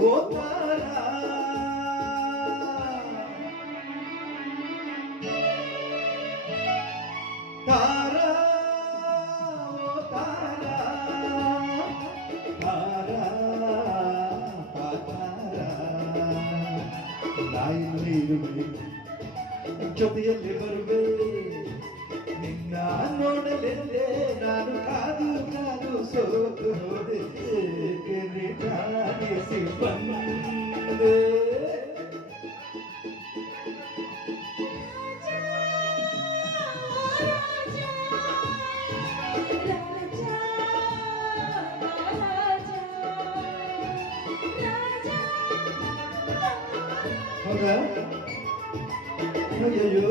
ఓ తారా తారా ఓ తారా తారా తారా ನಾಯಿರುವೆ ಜೊತೆಯಲ್ಲಿ ಬರುವೆ ನಿನ್ನ ನೋಡಲೆಂದೇ ನಾನು ಕಾದು ಕಾದು ಸೋತು ಹೋದೆ ಏಕೆ ನಿಧಾನಿಸಿ ಬಂದೆ ಹೌದಾ ಅಯ್ಯಯ್ಯೋ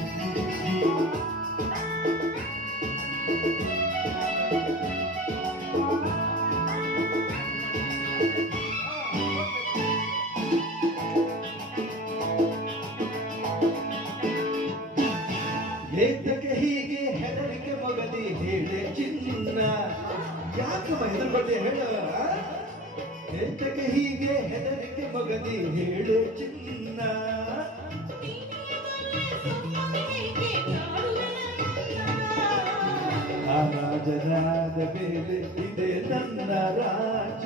ಏತಕ್ಕೆ ಹೀಗೆ ಹೆದರಿಕೆ ಮಗಲಿ ಹೇಳೆ ಚಿನ್ನ ಯಾಕಮ್ಮ ಹೆದರ್ಕೊಟ್ಟೆ ಹೇಳ ಏತಕ್ಕೆ ಹೀಗೆ ಹೆದರಿಕೆ ಮಗಲಿ ಹೇಳೆ ಚಿನ್ನ ಆ ರಾಜನಾದ ಮೇಲೆ ಇದೆ ನನ್ನ ರಾಜ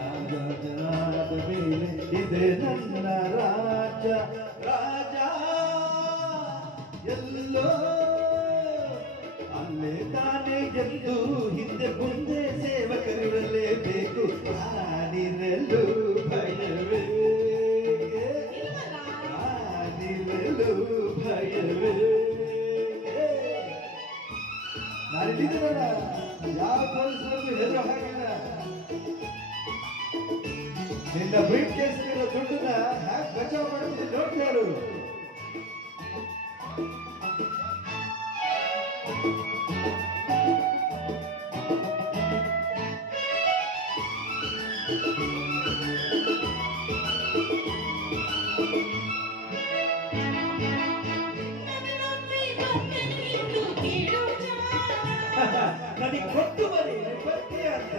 ಆ ರಾಜನಾದ ಮೇಲೆ ಇದೆ ನನ್ನ ರಾಜ ರಾಜ ಬಂದು ಹಿಂದೆ ಮುಂದೆ ಸೇವಕರಿರಲೇಬೇಕು ಆನಿರಲು ಭಯವೇ ಆನಿರಲು ಭಯವೇ ನಾನಿದ್ದೀನಲ್ಲ ಯಾವ ಪೊಲೀಸರಿಗೂ ಹೆದರೋ ಹಾಗಿಲ್ಲ ನಿನ್ನ ಬ್ರೀಫ್ ಕೇಸ್ನಿರೋ ದುಡ್ಡನ್ನ ಹ್ಯಾಕ್ ಬಚಾವ್ ಮಾಡ್ತೀನಿ ನೋಡ್ತಾ Thank you. ನನಗೆ ಕೊಟ್ಟು ಬರೀ ಬರ್ತೀಯ ಅಂತ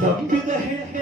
ನಂಬಿದ ಹೆಣ್ಣೆ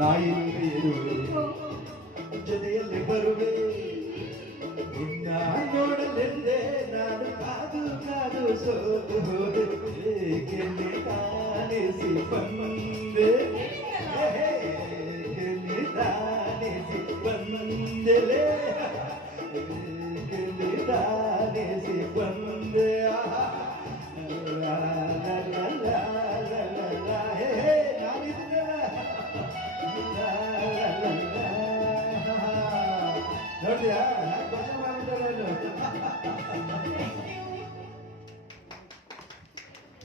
ನಾಯಿಯಲ್ಲಿ ಇರುವೆ ಜೊತೆಯಲ್ಲಿ ಬರುವೆ ನಿನ್ನ ನೋಡಲೆಂದೇ ನಾನು ಕಾದು ಕಾದು ಸೋತು ಹೋದೆ ಏಕೆಲ್ಲಿ ಕಾಣಿಸಿ ಬಂದೆ ಏಕೆಲ್ಲಿ ಕಾಣಿಸಿ ಬಂದೆಲೆ